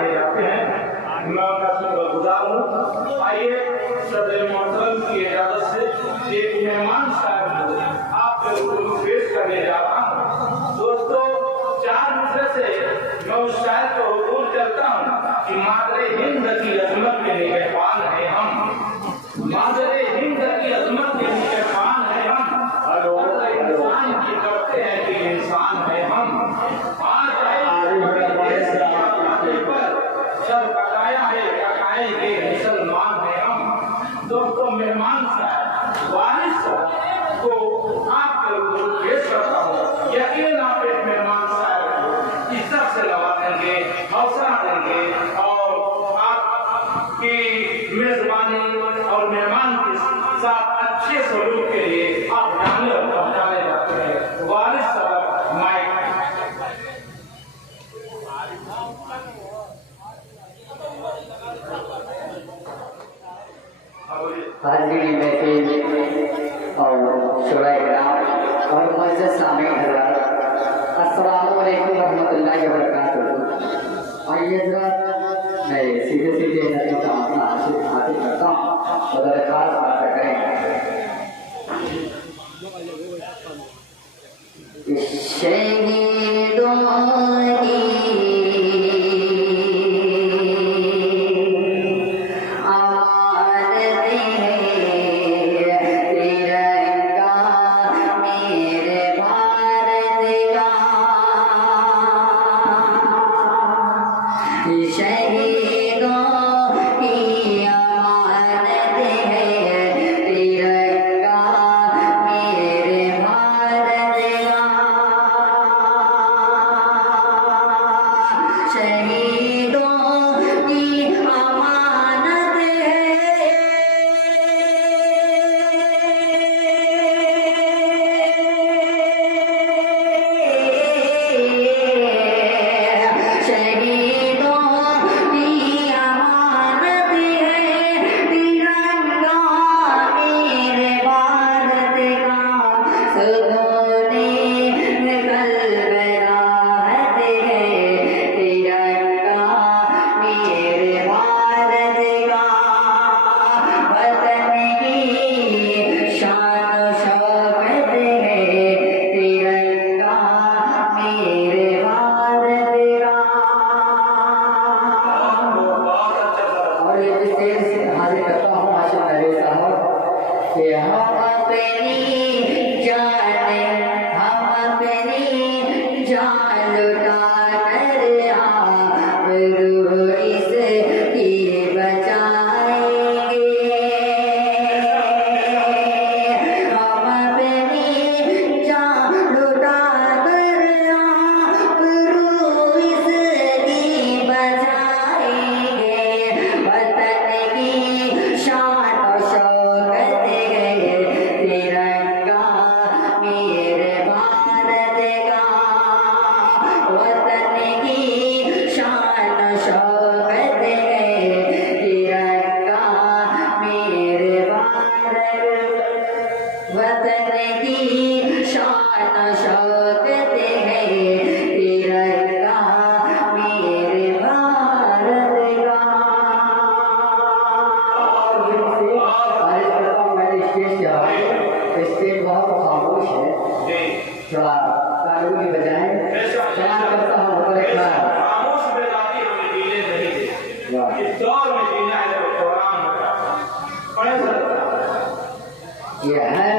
आगे जाते हैं। मैं उनका शुक्रगुजार हूँ। आइए सदर मोहतरम की इजाजत से एक मेहमान साहब आपके रूबरू पेश करने जा रहा हूँ। दोस्तों, चार मिसरे से मैं उस शायर को हुकूम करता हूँ कि मादरे हिंद की अजमत के निगहबान है हम, मादरे हिंद की अजमत के निगहबान है हम, इंसान की करते हैं कि इंसान है हम। आज सर कटाया है कटाएंगे मुसलमान है हम। दोस्तों, मेहमान साहब वारिस साहब को आपके रूबरू पेश करता हूँ। यकीन आप एक मेहमान साहब को इज्जत से नवाजेंगे, हौसला देंगे और आपकी मेजबानी और मेहमान के साथ अच्छे सलूक के लिए आप जाने और पहचाने जाते हैं। वारिस साहब माइक। हाज़रीन महफिल और शुरा इकराम और मुअज़्ज़ज़ सामीईन हज़रात, अस्सलामु अलैकुम रहमतुल्लाहि व बरकातुहू। आइए हज़रात, मैं सीधे नज़र का अपना हासिल करता हूँ और दरख्वास्त बात करें। शहीदों Yeah.